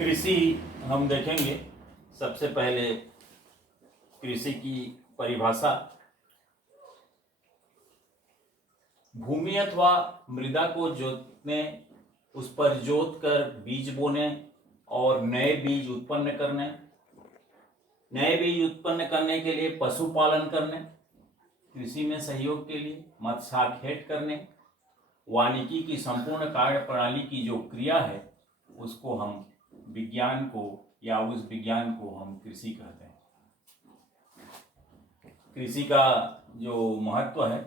कृषि हम देखेंगे। सबसे पहले कृषि की परिभाषा, भूमि अथवा मृदा को जोतने, उस पर जोत कर बीज बोने और नए बीज उत्पन्न करने, नए बीज उत्पन्न करने के लिए पशुपालन करने, कृषि में सहयोग के लिए मत्स्याखेट करने, वानिकी की संपूर्ण कार्य प्रणाली की जो क्रिया है उसको हम विज्ञान को या उस विज्ञान को हम कृषि कहते हैं। कृषि का जो महत्व है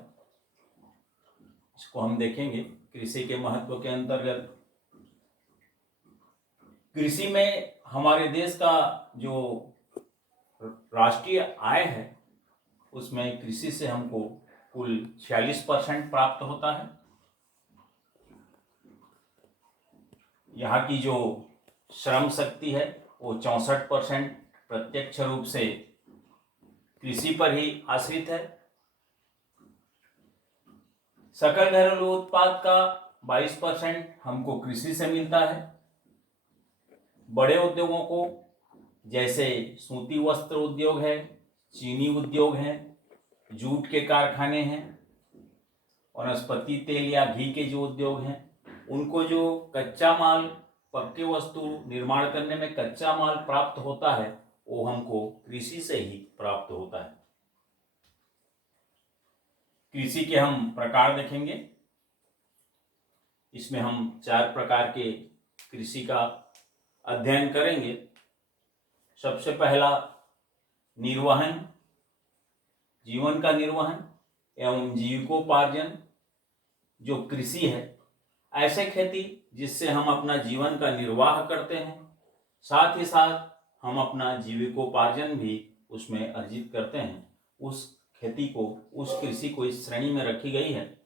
इसको हम देखेंगे। कृषि के महत्व के अंतर्गत कृषि में हमारे देश का जो राष्ट्रीय आय है उसमें कृषि से हमको कुल 46% प्राप्त होता है। यहाँ की जो श्रम शक्ति है वो 64% प्रत्यक्ष रूप से कृषि पर ही आश्रित है। सकल घरेलू उत्पाद का 22% हमको कृषि से मिलता है। बड़े उद्योगों को जैसे सूती वस्त्र उद्योग है, चीनी उद्योग है, जूट के कारखाने हैं, वनस्पति तेल या घी के जो उद्योग हैं, उनको जो कच्चा माल, पक्के वस्तु निर्माण करने में कच्चा माल प्राप्त होता है वो हमको कृषि से ही प्राप्त होता है। कृषि के हम प्रकार देखेंगे। इसमें हम 4 प्रकार के कृषि का अध्ययन करेंगे। सबसे पहला निर्वहन, जीवन का निर्वहन एवं जीविकोपार्जन जो कृषि है, ऐसे खेती जिससे हम अपना जीवन का निर्वाह करते हैं, साथ ही साथ हम अपना जीविकोपार्जन भी उसमें अर्जित करते हैं। उस खेती को, उस कृषि को इस श्रेणी में रखी गई है।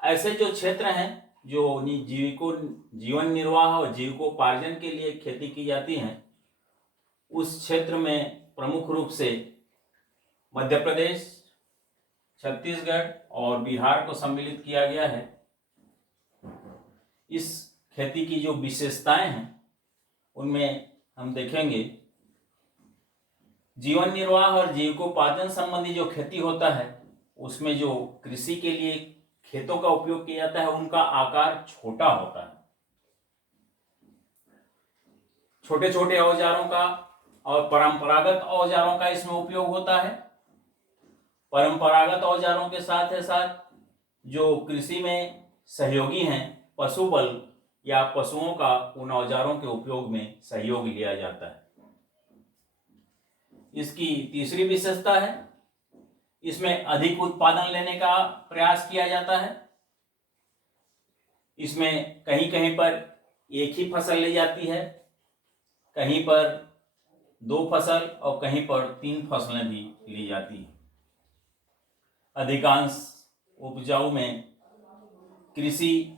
ऐसे जो क्षेत्र हैं जो जीवन निर्वाह और जीविकोपार्जन के लिए खेती की जाती हैं, उस क्षेत्र में प्रमुख रूप से मध्य प्रदेश, छत्तीसगढ़ और बिहार को सम्मिलित किया गया है। इस खेती की जो विशेषताएं हैं उनमें हम देखेंगे, जीवन निर्वाह और जीविकोपार्जन संबंधी जो खेती होता है उसमें जो कृषि के लिए खेतों का उपयोग किया जाता है उनका आकार छोटा होता है। छोटे छोटे औजारों का और परंपरागत औजारों का इसमें उपयोग होता है। परंपरागत औजारों के साथ साथ जो कृषि में सहयोगी हैं, पशुबल या पशुओं का उन औजारों के उपयोग में सहयोग लिया जाता है। इसकी तीसरी विशेषता है, इसमें अधिक उत्पादन लेने का प्रयास किया जाता है। इसमें कहीं कहीं पर एक ही फसल ली जाती है, कहीं पर 2 फसल और कहीं पर 3 फसलें भी ली जाती हैं। अधिकांश उपजाऊ में कृषि,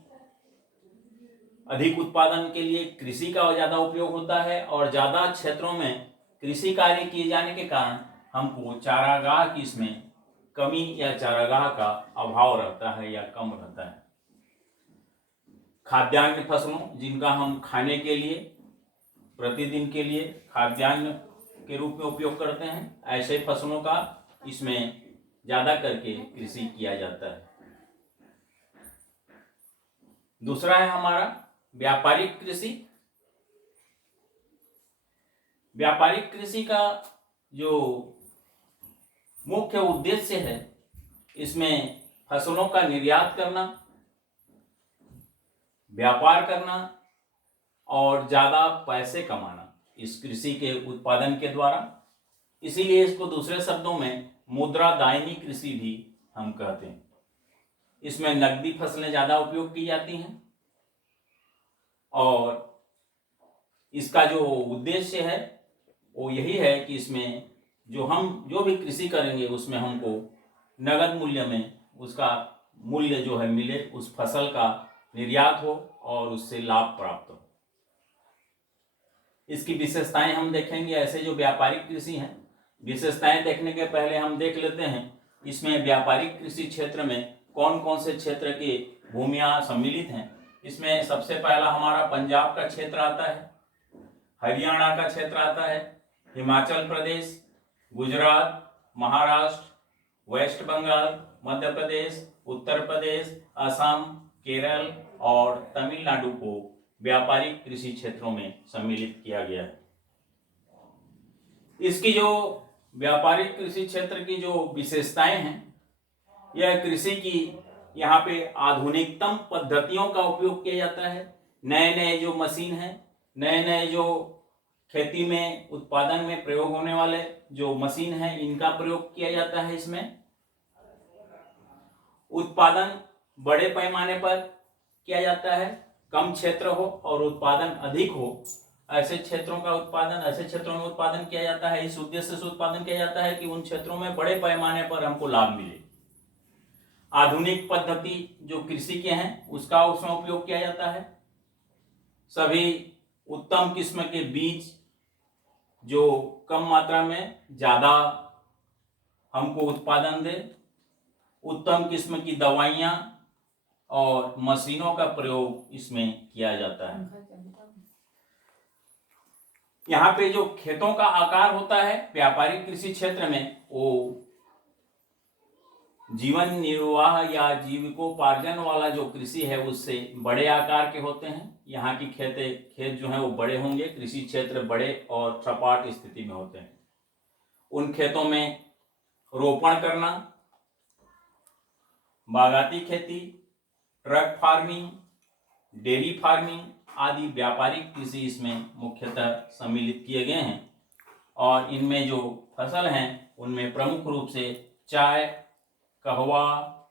अधिक उत्पादन के लिए कृषि का ज़्यादा उपयोग होता है और ज़्यादा क्षेत्रों में कृषि कार्य किए जाने के कारण हमको चारागाह की इसमें कमी या चारागाह का अभाव रहता है या कम रहता है। खाद्यान्न फसलों जिनका हम खाने के लिए, प्रतिदिन के लिए खाद्यान्न के रूप में उपयोग करते हैं, ऐसे फसलों का इसमें ज़्यादा करके कृषि किया जाता है। दूसरा है हमारा व्यापारिक कृषि। व्यापारिक कृषि का जो मुख्य उद्देश्य है, इसमें फसलों का निर्यात करना, व्यापार करना और ज़्यादा पैसे कमाना इस कृषि के उत्पादन के द्वारा। इसीलिए इसको दूसरे शब्दों में मुद्रादायनी कृषि भी हम कहते हैं। इसमें नकदी फसलें ज़्यादा उपयोग की जाती हैं और इसका जो उद्देश्य है वो यही है कि इसमें जो भी कृषि करेंगे उसमें हमको नगद मूल्य में उसका मूल्य जो है मिले, उस फसल का निर्यात हो और उससे लाभ प्राप्त हो। इसकी विशेषताएं हम देखेंगे। ऐसे जो व्यापारिक कृषि हैं, विशेषताएं देखने के पहले हम देख लेते हैं इसमें व्यापारिक कृषि क्षेत्र में कौन कौन से क्षेत्र की भूमियां सम्मिलित हैं। इसमें सबसे पहला हमारा पंजाब का क्षेत्र आता है। हरियाणा का क्षेत्र आता है, हिमाचल प्रदेश, गुजरात, महाराष्ट्र, वेस्ट बंगाल, मध्य प्रदेश, उत्तर प्रदेश, असम, केरल और तमिलनाडु को व्यापारिक कृषि क्षेत्रों में सम्मिलित किया गया है। इसकी जो व्यापारिक कृषि क्षेत्र की जो विशेषताएं हैं, यह कृषि की यहाँ पे आधुनिकतम पद्धतियों का उपयोग किया जाता है। नए नए जो मशीन हैं, नए नए जो खेती में उत्पादन में प्रयोग होने वाले जो मशीन हैं, इनका प्रयोग किया जाता है। इसमें उत्पादन बड़े पैमाने पर किया जाता है, कम क्षेत्र हो और उत्पादन अधिक हो, ऐसे क्षेत्रों में उत्पादन किया जाता है। इस उद्देश्य से उत्पादन किया जाता है कि उन क्षेत्रों में बड़े पैमाने पर हमको लाभ मिले। आधुनिक पद्धति जो कृषि के हैं उसका उसमें उपयोग किया जाता है। सभी उत्तम किस्म के बीज जो कम मात्रा में ज्यादा हमको उत्पादन दे, उत्तम किस्म की दवाइयां और मशीनों का प्रयोग इसमें किया जाता है। यहाँ पे जो खेतों का आकार होता है व्यापारिक कृषि क्षेत्र में, वो जीवन निर्वाह या जीविकोपार्जन वाला जो कृषि है उससे बड़े आकार के होते हैं। यहाँ की खेत जो है वो बड़े होंगे, कृषि क्षेत्र बड़े और सपाट स्थिति में होते हैं। उन खेतों में रोपण करना, बागाती खेती, ट्रक फार्मिंग, डेयरी फार्मिंग आदि व्यापारिक कृषि इसमें मुख्यतः सम्मिलित किए गए हैं। और इनमें जो फसल हैं उनमें प्रमुख रूप से चाय, कहवा,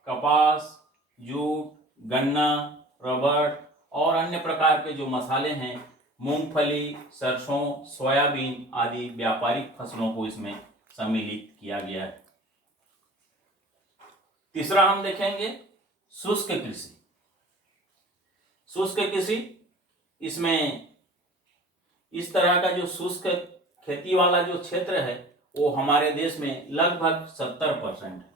कपास, जूट, गन्ना, रबर और अन्य प्रकार के जो मसाले हैं, मूंगफली, सरसों, सोयाबीन आदि व्यापारिक फसलों को इसमें सम्मिलित किया गया है। तीसरा हम देखेंगे शुष्क कृषि। शुष्क कृषि, इसमें इस तरह का जो शुष्क खेती वाला जो क्षेत्र है वो हमारे देश में लगभग 70% है।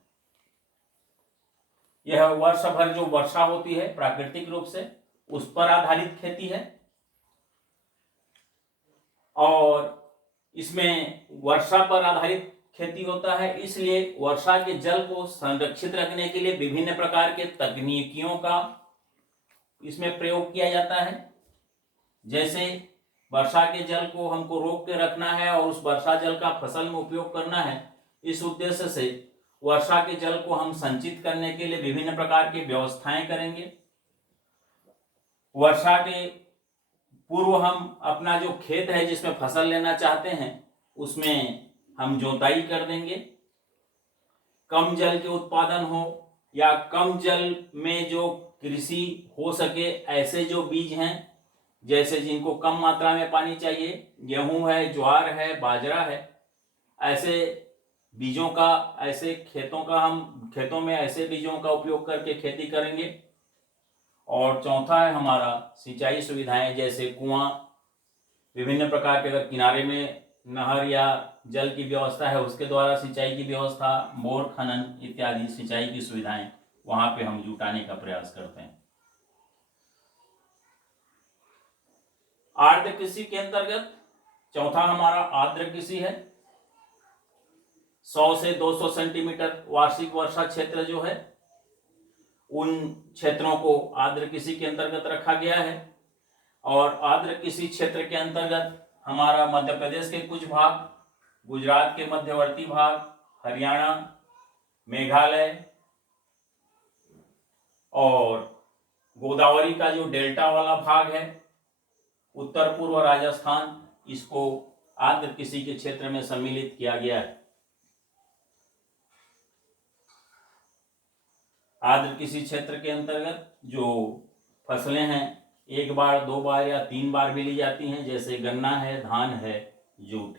यह वर्ष भर जो वर्षा होती है प्राकृतिक रूप से उस पर आधारित खेती है और इसमें वर्षा पर आधारित खेती होता है। इसलिए वर्षा के जल को संरक्षित रखने के लिए विभिन्न प्रकार के तकनीकियों का इसमें प्रयोग किया जाता है। जैसे वर्षा के जल को हमको रोक के रखना है और उस वर्षा जल का फसल में उपयोग करना है। इस उद्देश्य से वर्षा के जल को हम संचित करने के लिए विभिन्न प्रकार की व्यवस्थाएं करेंगे। वर्षा के पूर्व हम अपना जो खेत है जिसमें फसल लेना चाहते हैं उसमें हम जोताई कर देंगे। कम जल के उत्पादन हो या कम जल में जो कृषि हो सके, ऐसे जो बीज हैं जैसे जिनको कम मात्रा में पानी चाहिए, गेहूं है, ज्वार है, बाजरा है, ऐसे बीजों का, ऐसे खेतों में ऐसे बीजों का उपयोग करके खेती करेंगे। और चौथा है हमारा सिंचाई सुविधाएं, जैसे कुआं, विभिन्न प्रकार के अगर किनारे में नहर या जल की व्यवस्था है उसके द्वारा सिंचाई की व्यवस्था, बोर खनन इत्यादि सिंचाई की सुविधाएं वहां पे हम जुटाने का प्रयास करते हैं। आर्द्र कृषि के अंतर्गत चौथा हमारा आर्द्र कृषि है। 100 से 200 सेंटीमीटर वार्षिक वर्षा क्षेत्र जो है उन क्षेत्रों को आर्द्र कृषि के अंतर्गत रखा गया है। और आर्द्र कृषि क्षेत्र के अंतर्गत हमारा मध्य प्रदेश के कुछ भाग, गुजरात के मध्यवर्ती भाग, हरियाणा, मेघालय और गोदावरी का जो डेल्टा वाला भाग है, उत्तर पूर्व राजस्थान, इसको आर्द्र कृषि के क्षेत्र में सम्मिलित किया गया है। आर्द्र कृषि क्षेत्र के अंतर्गत जो फसलें हैं 1 बार, 2 बार या 3 बार भी ली जाती हैं, जैसे गन्ना है, धान है, जूट।